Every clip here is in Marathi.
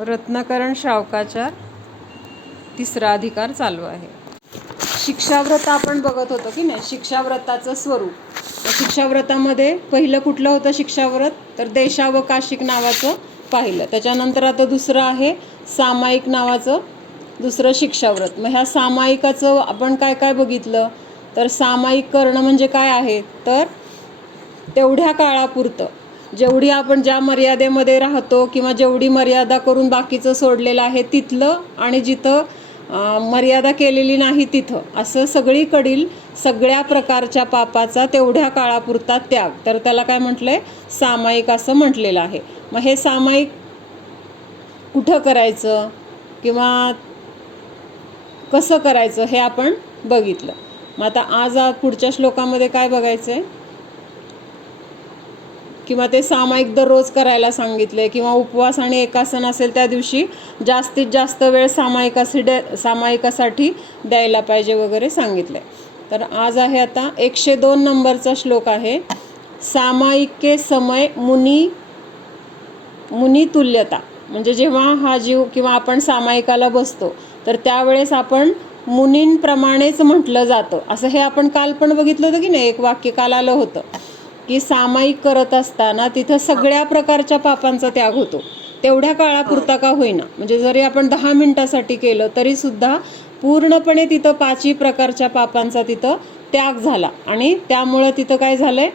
रत्नाकरण शावकाचार तिसरा अधिकार चालू आहे. शिक्षाव्रत आपण बघत होतो की नाही, शिक्षाव्रताचं स्वरूप. शिक्षाव्रतामध्ये पहिलं कुठलं होतं शिक्षाव्रत, तर देशावकाशिक नावाचं पाहिलं. त्याच्यानंतर आता दुसरं आहे सामायिक नावाचं दुसरं शिक्षाव्रत. मग ह्या सामायिकाचं आपण काय काय बघितलं, तर सामायिक करणं म्हणजे काय आहे, तर तेवढ्या काळापुरतं जेवढी आपण ज्या मर्यादेमध्ये राहतो किंवा जेवढी मर्यादा करून बाकीचं सोडलेलं आहे तिथलं, आणि जिथं मर्यादा केलेली नाही तिथं, असं सगळीकडील सगळ्या प्रकारच्या पापाचा तेवढ्या काळापुरता त्याग, तर त्याला काय म्हटलंय, सामायिक असं म्हटलेलं आहे. मग हे सामायिक कुठं करायचं किंवा कसं करायचं हे आपण बघितलं. मग आता आज पुढच्या श्लोकामध्ये काय बघायचं आहे, किंवा ते सामायिक दररोज करायला सांगितले, किंवा उपवास आणि एकासन असेल त्या दिवशी जास्तीत जास्त वेळ सामायिकासाठी द्यायला पाहिजे वगैरे सांगितलं आहे. तर आज आहे आता 102 नंबरचा श्लोक आहे. सामायिके समय मुनी तुल्यता. म्हणजे जेव्हा हा जीव किंवा आपण सामायिकाला बसतो तर त्यावेळेस आपण मुनींप्रमाणेच म्हटलं जातं. असं हे आपण काल पण बघितलं होतं की नाही, एक वाक्य काल आलं होतं की सामायिक करत असताना तिथं सगळ्या प्रकारच्या पापांचा त्याग होतो, तेवढ्या काळापुरता का होईना. म्हणजे जरी आपण 10 मिनिटासाठी केलं तरी सुद्धा पूर्णपणे तिथं 5ही प्रकारच्या पापांचा तिथं त्याग झाला. आणि त्यामुळं तिथं काय झालंय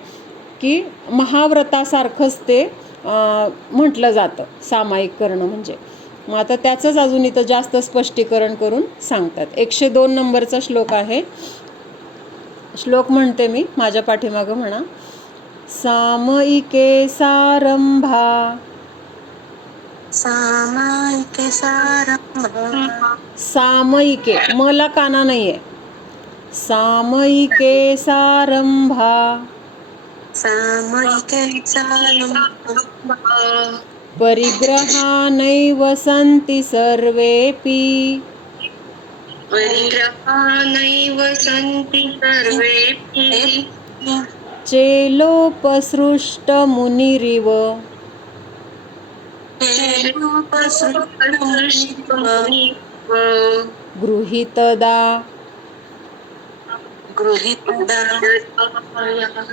की महाव्रतासारखंच ते म्हटलं जातं सामायिक करणं म्हणजे. मग आता त्याचंच अजून इथं जास्त स्पष्टीकरण करून सांगतात. 102 नंबरचा श्लोक आहे. श्लोक म्हणते मी, माझ्या पाठीमागं म्हणा. सामयिके सारंभा. सामायिके सारंभा. सामयिके, मला काना नाहीये. सामयिके सारंभा. सामयिके सारंभा. परिग्रहानैव सन्ति सर्वेपि. परिग्रहानैव सन्ति सर्वेपि. चेलोपसृष्टमुनिरिव. गृहीतदा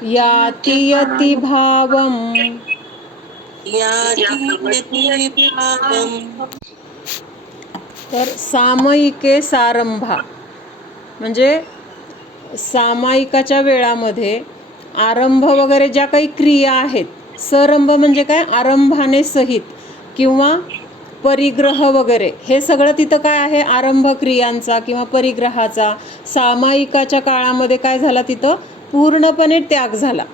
याति यतिभावम्. तर सामयिके सारंभा म्हणजे सामायिकाच्या वेळामध्ये आरंभ वगैरे ज्या काही क्रिया आहेत, सरंभ म्हणजे काय, आरंभाने सहित, किंवा परिग्रह वगैरे, हे सगळं तिथं काय आहे, आरंभ क्रियांचा किंवा परिग्रहाचा सामायिकाच्या काळामध्ये काय झाला, तिथं पूर्णपणे त्याग झाला.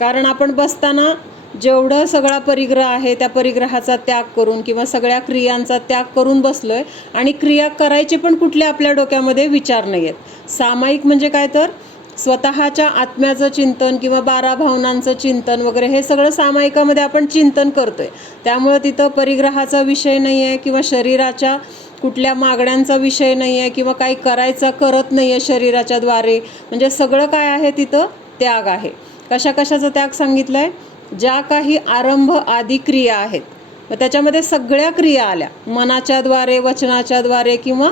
कारण आपण बसताना जेवढं सगळा परिग्रह आहे त्या परिग्रहाचा त्याग करून किंवा सगळ्या क्रियांचा त्याग करून बसलोय, आणि क्रिया करायचे पण कुठले आपल्या डोक्यामध्ये विचार नाही आहेत. सामायिक म्हणजे काय, तर स्वतःच्या आत्म्याचं चिंतन किंवा 12 भावनांचं चिंतन वगैरे हे सगळं सामायिकामध्ये आपण चिंतन करतोय. त्यामुळं तिथं परिग्रहाचा विषय नाही आहे, किंवा शरीराच्या कुठल्या मागण्यांचा विषय नाही आहे, किंवा काही करायचा करत नाही आहे शरीराच्या द्वारे. म्हणजे सगळं काय आहे, तिथं त्याग आहे. कशा कशाचा त्याग सांगितलं आहे, ज्या काही आरंभ आदी क्रिया आहेत, त्याच्यामध्ये सगळ्या क्रिया आल्या, मनाच्या द्वारे, वचनाच्या द्वारे किंवा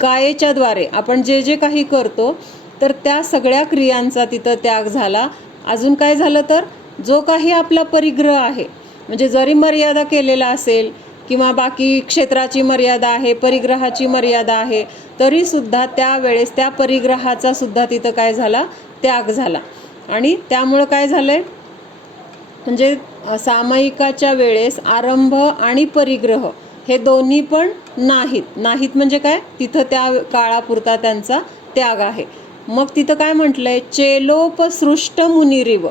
कायेच्या द्वारे आपण जे जे काही करतो, तर त्या सगळ्या क्रियांचा तिथं त्याग झाला. अजून काय झालं, तर जो काही आपला परिग्रह आहे, म्हणजे जरी मर्यादा केलेला असेल किंवा बाकी क्षेत्राची मर्यादा आहे, परिग्रहाची मर्यादा आहे, तरीसुद्धा त्यावेळेस त्या परिग्रहाचा सुद्धा तिथं काय झाला, त्याग झाला. आणि त्यामुळं काय झालं आहे, म्हणजे सामायिकाच्या वेळेस आरंभ आणि परिग्रह हे दोन्ही पण नाहीत म्हणजे काय, तिथं त्या काळापुरता त्यांचा त्याग आहे. मग तिथं काय म्हटलंय, चेलोपसृष्ट मुनिरिव.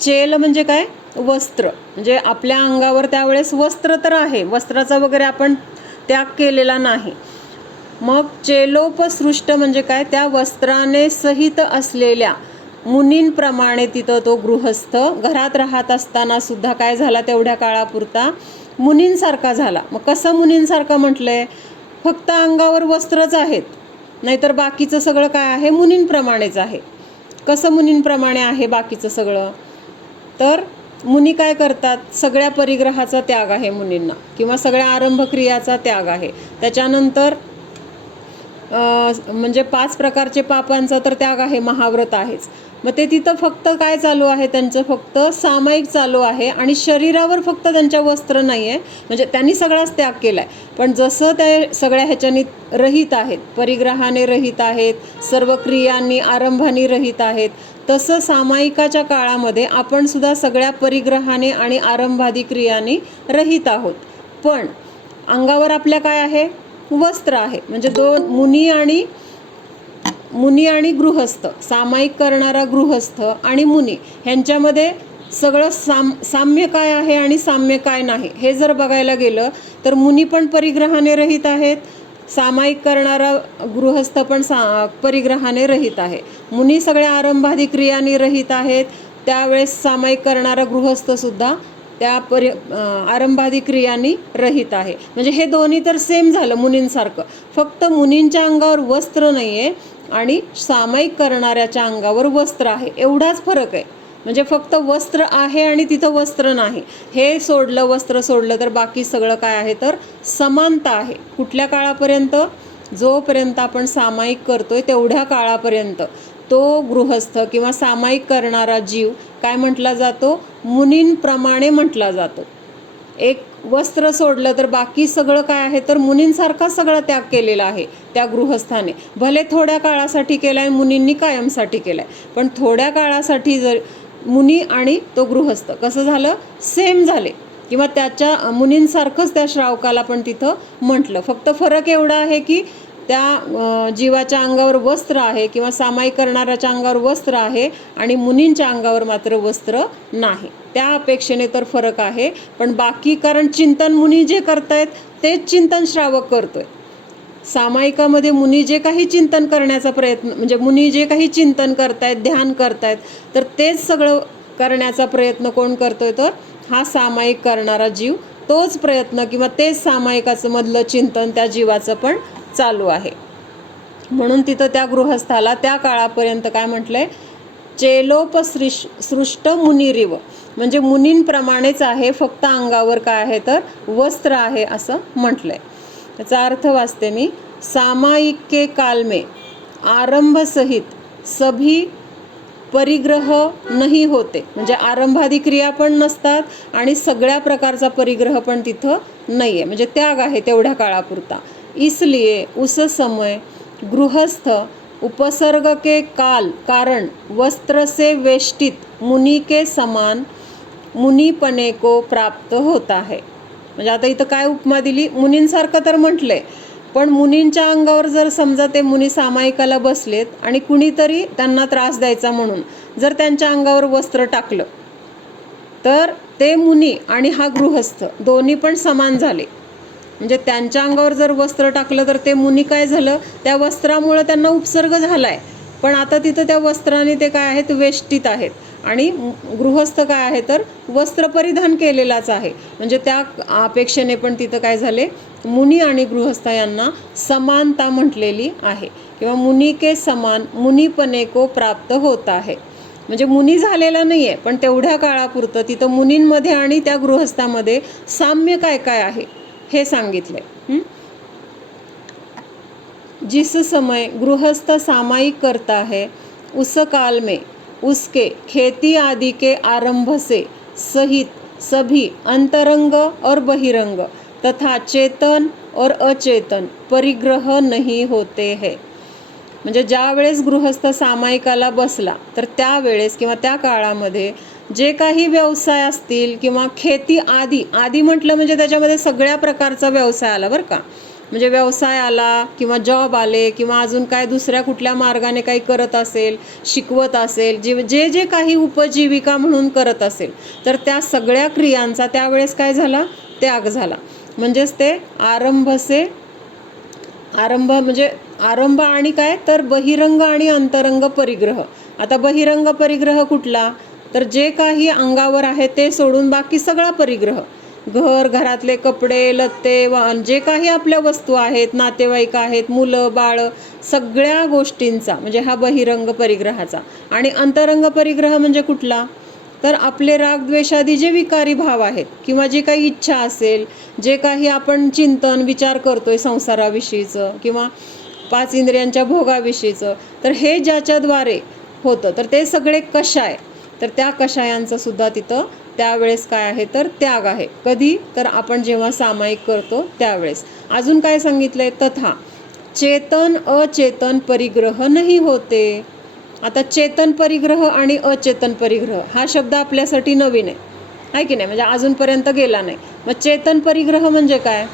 चेल म्हणजे काय, वस्त्र. म्हणजे आपल्या अंगावर त्यावेळेस वस्त्र तर आहे, वस्त्राचा वगैरे आपण त्याग केलेला नाही. मग चेलोपसृष्ट म्हणजे काय, त्या वस्त्राने सहित असलेल्या मुनींप्रमाणे तिथं तो गृहस्थ घरात राहत असताना सुद्धा काय झाला, तेवढ्या काळापुरता मुनींसारखा झाला. मग कसं मुनींसारखं म्हटलंय, फक्त अंगावर वस्त्रच आहेत, नाहीतर बाकीचं सगळं काय आहे, मुनींप्रमाणेच आहे. कसं मुनींप्रमाणे आहे बाकीचं सगळं, तर मुनी काय करतात, सगळ्या परिग्रहाचा त्याग आहे मुनींना, किंवा सगळ्या आरंभ क्रियाचा त्याग आहे. त्याच्यानंतर म्हणजे 5 प्रकारचे पापांचा तर त्याग आहे, महाव्रत आहेच. मग ते तिथं फक्त काय चालू आहे, त्यांचं फक्त सामायिक चालू आहे, आणि शरीरावर फक्त त्यांच्या वस्त्र नाही आहे, म्हणजे त्यांनी सगळाच त्याग केला आहे. पण जसं ते सगळ्या ह्याच्यानी रहित आहेत, परिग्रहाने रहित आहेत, सर्व क्रियांनी आरंभाने रहित आहेत, तसं सामायिकाच्या काळामध्ये आपण सुद्धा सगळ्या परिग्रहाने आणि आरंभादी क्रियांनी रहित आहोत. पण अंगावर आपल्या काय आहे, वस्त्र आहे. म्हणजे मुनी आणि गृहस्थ, सामायिक करणारा गृहस्थ आणि मुनी ह्यांच्यामध्ये सगळं साम्य काय आहे आणि साम्य काय नाही हे जर बघायला गेलं तर मुनी पण परिग्रहाने रहित आहेत, सामायिक करणारा गृहस्थ पण परिग्रहाने रहित आहे. मुनी सगळ्या आरंभादी क्रियांनी रहित आहेत, त्यावेळेस सामायिक करणारा गृहस्थसुद्धा त्या आरंभादी क्रियांनी रहित आहे. म्हणजे हे दोन्ही तर सेम झालं मुनींसारखं, फक्त मुनींच्या अंगावर वस्त्र नाही आहे आणि सामायिक करणाऱ्याच्या अंगावर वस्त्र आहे, एवढाच फरक आहे. म्हणजे फक्त वस्त्र आहे आणि तिथं वस्त्र नाही, हे सोडलं, वस्त्र सोडलं तर बाकी सगळं काय आहे तर समानता आहे. कुठल्या काळापर्यंत, जोपर्यंत आपण सामायिक करतोय तेवढ्या काळापर्यंत तो गृहस्थ किंवा सामायिक करणारा जीव काय म्हटला जातो, मुनींप्रमाणे म्हटला जातो. एक वस्त्र सोडलं तर बाकी सगळं काय आहे तर मुनींसारखा सगळा त्याग केलेला आहे त्या गृहस्थाने. भले थोड्या काळासाठी केला आहे, मुनींनी कायमसाठी केला आहे, पण थोड्या काळासाठी जर मुनी आणि तो गृहस्थ कसं झालं, सेम झाले, किंवा त्याच्या मुनींसारखंच त्या श्रावकाला पण तिथं म्हटलं. फक्त फरक एवढा आहे की त्या जीवाच्या अंगावर वस्त्र आहे किंवा सामायिक करणाऱ्याच्या अंगावर वस्त्र आहे आणि मुनींच्या अंगावर मात्र वस्त्र नाही, त्या अपेक्षेने तर फरक आहे. पण बाकी, कारण चिंतन मुनी जे करतायत तेच चिंतन श्रावक करतोय. सामायिकामध्ये मुनी जे काही चिंतन करण्याचा प्रयत्न, म्हणजे मुनी जे काही चिंतन करतायत, ध्यान करतायत, तर तेच सगळं करण्याचा प्रयत्न कोण करतोय तर हा सामायिक करणारा जीव. तोच प्रयत्न किंवा तेच सामायिकाचं मधलं चिंतन त्या जीवाचं पण चालू आहे. म्हणून तिथं त्या गृहस्थाला त्या काळापर्यंत काय म्हटलंय, चेलोपसृष्ट मुनिरिव, म्हणजे मुनींप्रमाणेच आहे, फक्त अंगावर काय आहे तर वस्त्र आहे असं म्हटलंय. त्याचा अर्थ वाचते मी. सामायिक के काल में आरंभ सहित सभी परिग्रह नहीं होते, म्हणजे आरंभादी क्रिया पण नसतात आणि सगळ्या प्रकारचा परिग्रह पण तिथं नाही आहे, म्हणजे त्याग आहे तेवढ्या काळापुरता. इसलिए उस समय गृहस्थ उपसर्ग के काल कारण वस्त्र से वेष्टित मुनि के समान मुनीपणे को प्राप्त होता है. म्हणजे आता इथं काय उपमा दिली, मुनींसारखं तर म्हटलंय, पण मुनींच्या अंगावर जर समजा ते मुनी सामायिकाला बसलेत आणि कुणीतरी त्यांना त्रास द्यायचा म्हणून जर त्यांच्या अंगावर वस्त्र टाकलं तर ते मुनी आणि हा गृहस्थ दोन्ही पण समान झाले. म्हणजे त्यांच्या अंगावर जर वस्त्र टाकलं तर ते मुनी काय झालं, त्या वस्त्रामुळं त्यांना उपसर्ग झाला आहे, पण आता तिथं त्या वस्त्राने ते काय आहेत, वेष्टित आहेत, आणि गृहस्थ काय आहे तर वस्त्र परिधान केलेलाच आहे. म्हणजे त्या अपेक्षेने पण तिथं काय झाले, मुनी आणि गृहस्थ यांना समानता म्हटलेली आहे, किंवा मुनी के समान मुनीपणे को प्राप्त होत आहे. म्हणजे मुनी झालेला नाही आहे, पण तेवढ्या काळापुरतं तिथं मुनींमध्ये आणि त्या गृहस्थामध्ये साम्य काय काय आहे हे सांगितलंय. जिस समय गृहस्थ सामायिक करता है उस काल में उसके खेती आदि के आरंभ से सहित सभी अंतरंग और बहिरंग तथा चेतन और अचेतन परिग्रह नहीं होते हैं. म्हणजे ज्या वेळेस गृहस्थ सामायिकाला बसला तर त्यावेळेस किंवा त्या काळामध्ये जे काही व्यवसाय असतील किंवा खेती आदी म्हटलं म्हणजे त्याच्यामध्ये सगळ्या प्रकारचा व्यवसाय आला बरं का. म्हणजे व्यवसाय आला किंवा जॉब आले किंवा अजून काय दुसऱ्या कुठल्या मार्गाने काही करत असेल, शिकवत असेल, जे काही उपजीविका म्हणून करत असेल तर त्या सगळ्या क्रियांचा त्यावेळेस काय झाला, त्याग झाला. म्हणजेच ते आरंभ म्हणजे आरंभ आणि काय तर बहिरंग आणि अंतरंग परिग्रह. आता बहिरंग परिग्रह कुठला तर जे काही अंगावर आहे ते सोडून बाकी सगळा परिग्रह, घरातले कपडे लत्ते जे काही आपल्या वस्तू आहेत, नातेवाईक आहेत, मुलं बाळं, सगळ्या गोष्टींचा म्हणजे हा बहिरंग परिग्रहाचा. आणि अंतरंग परिग्रह म्हणजे कुठला तर आपले राग द्वेषादी जे विकारी भाव आहेत किंवा जे काही इच्छा असेल, जे काही आपण चिंतन विचार करतोय संसाराविषयीचं किंवा 5 इंद्रियांच्या भोगाविषयीचं, तर हे ज्याच्याद्वारे होतं तर ते सगळे कषाय, तर त्या कषायांचं सुद्धा तिथं त्यावेळेस काय आहे तर त्याग आहे. कधी तर आपण जेव्हा सामायिक करतो त्यावेळेस. अजून काय सांगितलंय, तथा चेतन अचेतन परिग्रह नाही होते. आता चेतन परिग्रह आणि अचेतन परिग्रह हा शब्द आपल्यासाठी नवीन आहे की नाही, म्हणजे अजूनपर्यंत गेला नाही. मग चेतन परिग्रह म्हणजे काय,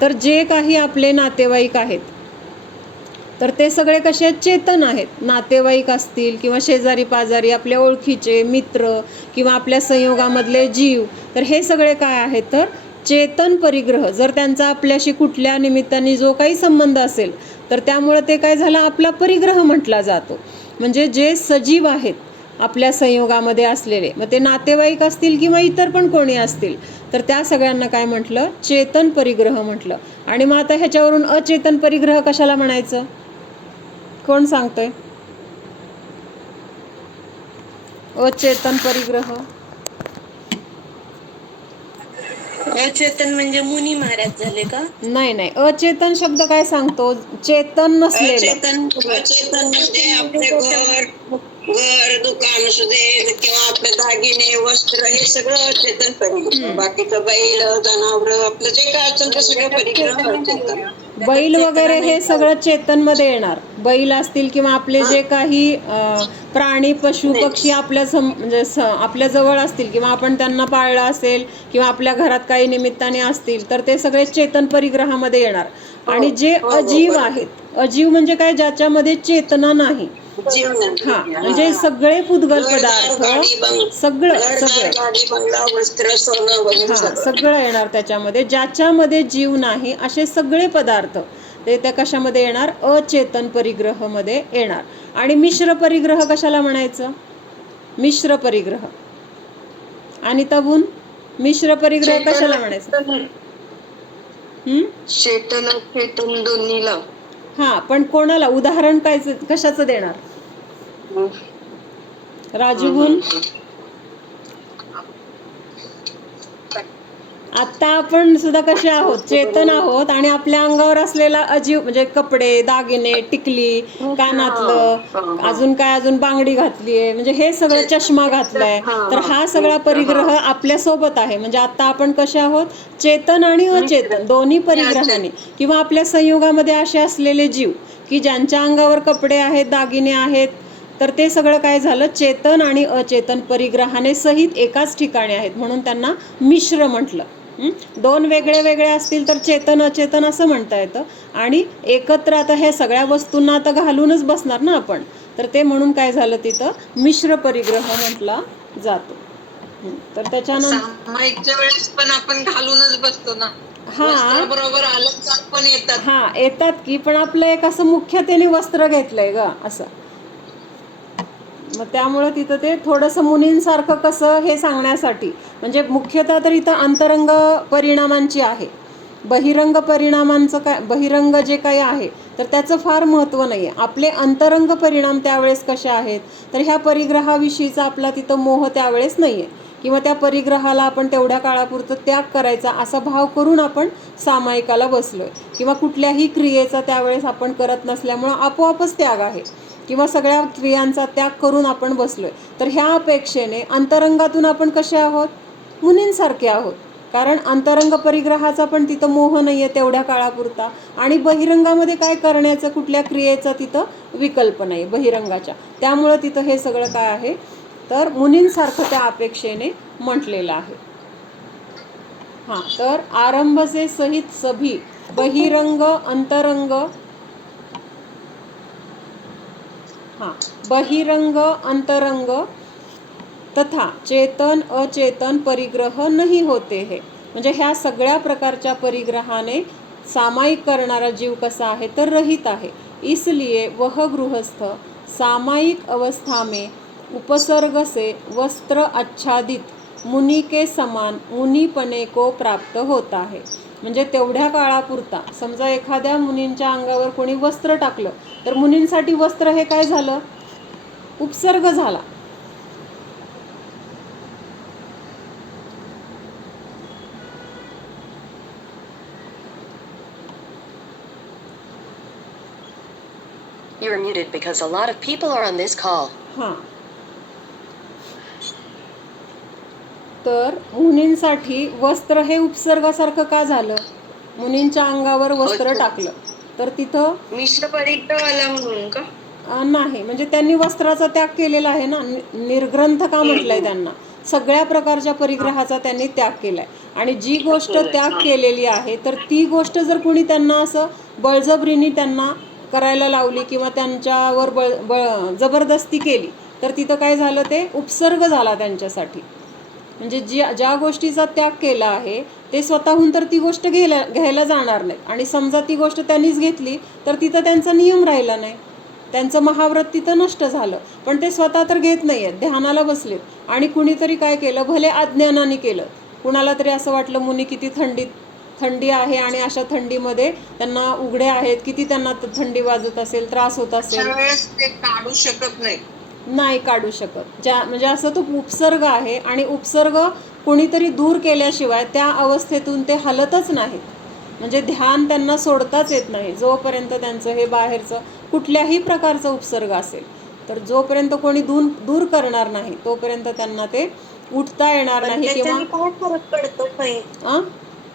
तर जे काही आपले नातेवाईक आहेत तर ते सगळे कसे आहेत, चेतन आहेत. नातेवाईक असतील किंवा शेजारी पाजारी, आपल्या ओळखीचे मित्र किंवा आपल्या संयोगामधले जीव, तर हे सगळे काय आहेत तर चेतन परिग्रह. जर त्यांचा आपल्याशी कुठल्या निमित्ताने जो काही संबंध असेल तर त्यामुळे ते काय झालं, आपला परिग्रह म्हटला जातो. म्हणजे जे सजीव आहेत आपल्या संयोगामध्ये असलेले, मग ते नातेवाईक असतील किंवा इतर पण कोणी असतील, तर त्या सगळ्यांना काय म्हटलं, चेतन परिग्रह म्हटलं. आणि मग आता ह्याच्यावरून अचेतन परिग्रह कशाला म्हणायचं, कोण सांगतोय? अचेतन परिग्रह अचेतन म्हणजे मुनी महाराज झाले का? नाही नाही, अचेतन शब्द काय सांगतो, चेतन नसलेलं. अचेतन म्हणजे आपले घर दुकान असू दे किंवा आपले दागिने वस्त्र हे सगळं अचेतन परिग्रह. बाकीचं बैल जनावर आपलं जे काय असेल ते सगळं परिग्रह अचेतन. बैल वगैरे हे सगळं चेतनमध्ये येणार. बैल असतील किंवा आपले जे काही प्राणी पशु पक्षी आपल्या म्हणजे आपल्या जवळ असतील किंवा आपण त्यांना पाळलं असेल किंवा आपल्या घरात काही निमित्ताने असतील, तर ते सगळे चेतन परिग्रहामध्ये येणार. आणि जे अजीव आहेत, अजीव म्हणजे काय, ज्याच्यामध्ये चेतना नाही, हा, म्हणजे सगळे पुद्गल पदार्थ, सगळं हा सगळं येणार त्याच्यामध्ये. ज्याच्यामध्ये जीव नाही असे सगळे पदार्थ ते त्या कशामध्ये येणार, अचेतन परिग्रह मध्ये येणार. आणि मिश्र परिग्रह कशाला म्हणायचं, मिश्र परिग्रह. आणि तबून मिश्र परिग्रह कशाला म्हणायचं, चेतन चेतन दोन्हीला. हा, पण कोणाला, उदाहरण काय कशाचं देणार राजूहून? आता आपण सुद्धा कसे आहोत, चेतन आहोत. आणि आपल्या अंगावर असलेला अजीव म्हणजे कपडे दागिने टिकली कानातलं, अजून काय, अजून बांगडी घातलीये, म्हणजे हे सगळं चष्मा घातलाय, तर हा सगळा परिग्रह आपल्या सोबत आहे. म्हणजे आता आपण कसे आहोत, चेतन आणि अचेतन दोन्ही परिग्रहाने. किंवा आपल्या संयोगामध्ये असे असलेले जीव की ज्यांच्या अंगावर कपडे आहेत दागिने आहेत, तर ते सगळं काय झालं, चेतन आणि अचेतन परिग्रहाने सहित एकाच ठिकाणी आहेत, म्हणून त्यांना मिश्र म्हटलं. दोन वेगळे वेगळे असतील तर चेतन अचेतन असं म्हणता येतं. आणि एकत्र आता हे सगळ्या वस्तूंना आता घालूनच बसणार ना आपण, तर ते म्हणून काय झालं, तिथं मिश्र परिग्रह म्हटला जातो. तर त्याच्यानंतर सामायिकच्या वेळेस पण आपण घालूनच बसतो ना, हा बरोबर आलं पण येतात. हा येतात की, पण आपलं एक असं मुख्यतेने वस्त्र घेतलंय ग असं, मग त्यामुळं तिथं ते थोडंसं मुनींसारखं कसं हे सांगण्यासाठी. म्हणजे मुख्यतः तर इथं अंतरंग परिणामांची आहे. बहिरंग परिणामांचं काय, बहिरंग जे काही आहे तर त्याचं फार महत्त्व नाही आहे. आपले अंतरंग परिणाम त्यावेळेस कसे आहेत, तर ह्या परिग्रहाविषयीचा आपला तिथं मोह त्यावेळेस नाही आहे, किंवा त्या परिग्रहाला आपण तेवढ्या काळापुरतं त्याग करायचा असा भाव करून आपण सामायिकाला बसलोय, किंवा कुठल्याही क्रियेचा त्यावेळेस आपण करत नसल्यामुळं आपोआपच त्याग आहे, किंवा सगळ्या क्रियांचा त्याग करून आपण बसलोय. तर ह्या अपेक्षेने अंतरंगातून आपण कसे आहोत, मुनींसारखे आहोत. कारण अंतरंग परिग्रहाचा पण तिथं मोह नाही आहे तेवढ्या काळापुरता, आणि बहिरंगामध्ये काय करण्याचं कुठल्या क्रियेचा तिथं विकल्प नाही बहिरंगाच्या. त्यामुळं तिथं हे सगळं काय आहे तर मुनींसारखं त्या अपेक्षेने म्हटलेलं आहे. हां, तर आरंभ से सहित सभी बहिरंग अंतरंग, हां, बहिरंग अंतरंग तथा चेतन अचेतन परिग्रह नहीं होते है. म्हणजे ह्या सगळ्या प्रकारच्या परिग्रहाने सामायिक करणारा जीव कसा आहे तर रहित आहे. इसलिए वह गृहस्थ सामायिक अवस्था में उपसर्ग से वस्त्र आच्छादित मुनि के समान मुनीपणे को प्राप्त होता है. म्हणजे तेवढ्या काळापुरता समजा एखाद्या मुनींच्या अंगावर कोणी वस्त्र टाकलं तर मुनींसाठी वस्त्र हे काय झालं, उपसर्ग झाला. You are muted because a lot of people are on this call. हां, तर मुनींसाठी वस्त्र हे उपसर्गासारखं का झालं? मुनींच्या अंगावर वस्त्र टाकलं तर तिथं मिश्र परिग्रह आला म्हणून का? नाही, म्हणजे त्यांनी वस्त्राचा त्याग केलेला आहे ना. निर्ग्रंथ का म्हटलंय त्यांना? सगळ्या प्रकारच्या परिग्रहाचा त्यांनी त्याग केलाय. आणि जी गोष्ट त्याग केलेली आहे तर ती गोष्ट जर कुणी त्यांना असं बळजबरीने त्यांना करायला लावली किंवा त्यांच्यावर जबरदस्ती केली तर तिथं काय झालं? ते उपसर्ग झाला त्यांच्यासाठी. म्हणजे ज्या गोष्टीचा त्याग केला आहे ते स्वतःहून तर ती गोष्ट घ्यायला जाणार नाही. आणि समजा ती गोष्ट त्यांनीच घेतली तर तिथं त्यांचा नियम राहिला नाही, त्यांचं महाव्रत तिथं नष्ट झालं. पण ते स्वतः तर घेत नाही आहेत, ध्यानाला बसलेत आणि कुणीतरी काय केलं? भले अज्ञानाने केलं. कुणाला तरी असं वाटलं मुनी किती थंडी आहे आणि अशा थंडीमध्ये त्यांना उघडे आहेत, किती त्यांना थंडी वाजत असेल, त्रास होत असेल. त्यावेळेस ते काढू शकत नाही. नाही काढू शकत. म्हणजे असं तो उपसर्ग आहे आणि उपसर्ग कोणीतरी दूर केल्याशिवाय त्या अवस्थेतून ते हलतच नाहीत. म्हणजे ध्यान त्यांना सोडताच येत नाही जोपर्यंत त्यांचं हे बाहेरचं कुठल्याही प्रकारचं उपसर्ग असेल. तर जोपर्यंत कोणी दूर करणार नाही तोपर्यंत त्यांना ते उठता येणार नाही. किंवा काय फरक पडतो?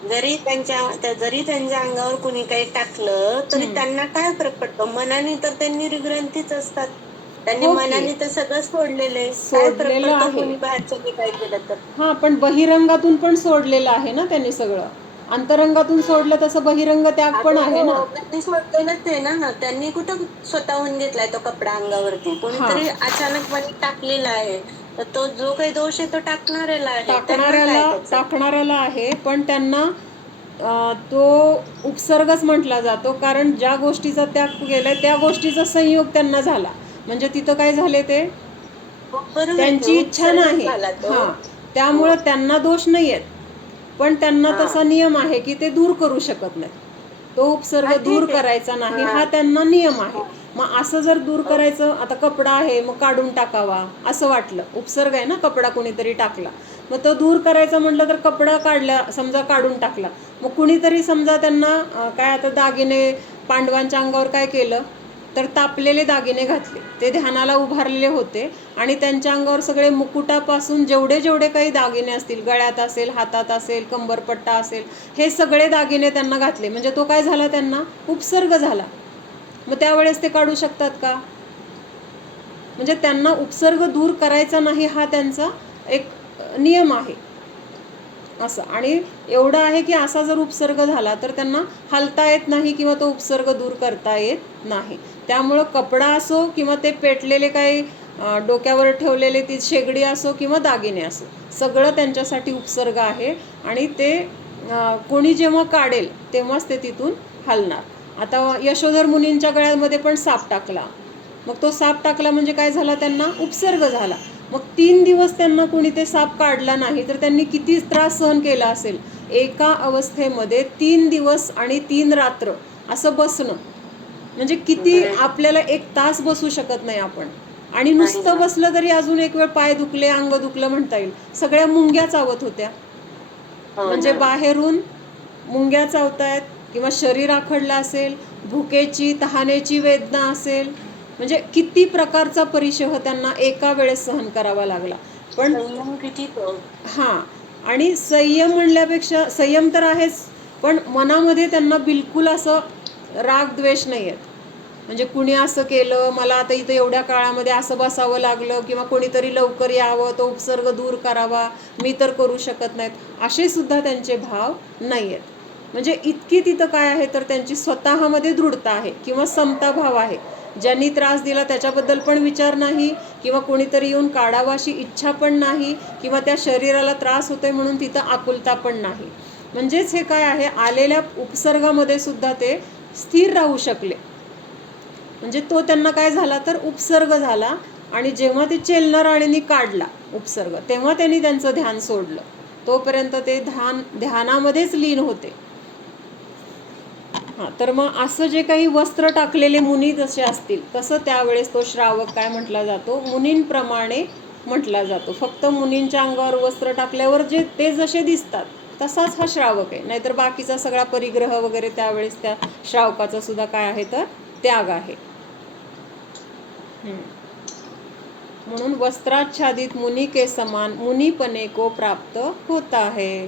जरी त्यांच्या अंगावर कुणी काही टाकलं तरी त्यांना काय फरक पडतो? मनाने तर ते निर्ग्रंथीच असतात. त्यांनी मनाने तर सगळं सोडलेलं आहे. कोणी बाहेरचं काय केलं तर हा, पण बहिरंगातून पण सोडलेलं आहे ना त्यांनी सगळं. अंतरंगातून सोडलं तसं बहिरंग त्याग पण आहे ना. त्यांनी सोडलेलंच आहे ना. त्यांनी कुठं स्वतःहून घेतलाय तो कपडा अंगावरती? कोणीतरी अचानकपणे टाकलेला आहे. तर तो जो काही दोष आहे तो टाकणाऱ्याला आहे. पण त्यांना तो उपसर्गच म्हटला जातो, कारण ज्या गोष्टीचा त्याग केलाय त्या गोष्टीचा संयोग त्यांना झाला. म्हणजे तिथं काय झाले? ते त्यांची इच्छा नाही. हा, त्यामुळं त्यांना दोष नाही आहेत. पण त्यांना तसा नियम आहे की ते दूर करू शकत नाही. तो उपसर्ग दूर करायचा नाही, हा त्यांना नियम आहे. मग असं जर दूर करायचं, आता कपडा आहे मग काढून टाकावा असं वाटलं, उपसर्ग आहे ना, कपडा कोणीतरी टाकला, मग तो दूर करायचा म्हटलं तर कपडा काढला, समजा काढून टाकला. मग कुणीतरी समजा त्यांना काय आता दागिने पांडवांच्या अंगावर काय केलं तर तापलेले दागिने घातले. ते ध्यानाला उभारलेले होते आणि त्यांच्या अंगावर सगळे मुकुटापासून जेवढे काही दागिने असतील, गळ्यात असेल, हातात असेल, कंबरपट्टा असेल, हे सगळे दागिने त्यांना घातले. म्हणजे तो काय झाला? त्यांना उपसर्ग झाला. मग त्यावेळेस ते काढू शकतात का? म्हणजे त्यांना उपसर्ग दूर करायचा नाही, हा त्यांचा एक नियम आहे असं. आणि एवढं आहे की असा जर उपसर्ग झाला तर त्यांना हलता येत नाही किंवा तो उपसर्ग दूर करता येत नाही. त्यामुळं कपडा असो किंवा ते पेटलेले काही डोक्यावर ठेवलेले ती शेगडी असो किंवा दागिने असो, सगळं त्यांच्यासाठी उपसर्ग आहे. आणि ते कोणी जेव्हा काढेल तेव्हाच ते तिथून हलणार. आता यशोधर मुनींच्या गळ्यामध्ये पण साप टाकला. मग तो साप टाकला म्हणजे काय झाला? त्यांना उपसर्ग झाला. मग 3 दिवस त्यांना कोणी ते साप काढला नाही तर त्यांनी किती त्रास सहन केला असेल. एका अवस्थेमध्ये 3 दिवस आणि 3 रात्र असं बसणं म्हणजे किती? आपल्याला 1 तास बसू शकत नाही आपण. आणि नुसतं बसलं तरी अजून एक वेळ पाय दुखले, अंग दुखलं म्हणता येईल. सगळ्या मुंग्या चावत होत्या. म्हणजे बाहेरून मुंग्या चावतायत किंवा शरीर आखडलं असेल, भुकेची तहानेची वेदना असेल, म्हणजे किती प्रकारचा परिशह त्यांना एका वेळेस सहन करावा लागला. पण हां, आणि संयम म्हणल्यापेक्षा संयम तर आहेच, पण मनामध्ये त्यांना बिलकुल असं राग द्वेष नाही आहेत. म्हणजे कुणी असं केलं, मला आता इथं एवढ्या काळामध्ये असं बसावं लागलं किंवा कोणीतरी लवकर यावं, तो उपसर्ग दूर करावा, मी तर करू शकत नाहीत, असे सुद्धा त्यांचे भाव नाही आहेत. म्हणजे इतकी तिथं काय आहे तर त्यांची स्वतःमध्ये दृढता आहे किंवा समता भाव आहे. ज्यांनी त्रास दिला त्याच्याबद्दल पण विचार नाही किंवा कोणीतरी येऊन काढावा अशी इच्छा पण नाही किंवा त्या शरीराला त्रास होतोय म्हणून तिथं आकुलता पण नाही. म्हणजेच हे काय आहे, आलेल्या उपसर्गामध्ये सुद्धा ते स्थिर राहू शकले. म्हणजे तो त्यांना काय झाला तर उपसर्ग झाला. आणि जेव्हा ते चेलनराणींनी काढला उपसर्ग तेव्हा त्यांनी त्यांचं ध्यान सोडलं. तोपर्यंत ते ध्यानामध्येच लीन होते. हां, तर मग असं जे काही वस्त्र टाकलेले मुनी जसे असतील तसं त्यावेळेस तो श्रावक काय म्हटला जातो? मुनींप्रमाणे म्हटला जातो. फक्त मुनींच्या अंगावर वस्त्र टाकल्यावर ते जसे दिसतात तसाच हा श्रावक आहे. नाहीतर बाकीचा सगळा परिग्रह वगैरे त्यावेळेस त्या श्रावकाचा सुद्धा काय आहे तर त्याग आहे. म्हणून वस्त्राच्छादित मुनि के समान मुनिपने को प्राप्त होता है.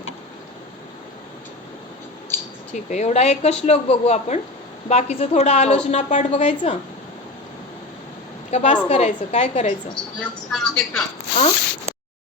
ठीक आहे, एवढा एकच श्लोक बघू आपण. बाकीचं थोडं आलोचना पाठ बघायचं का बास करायचं, काय करायचं?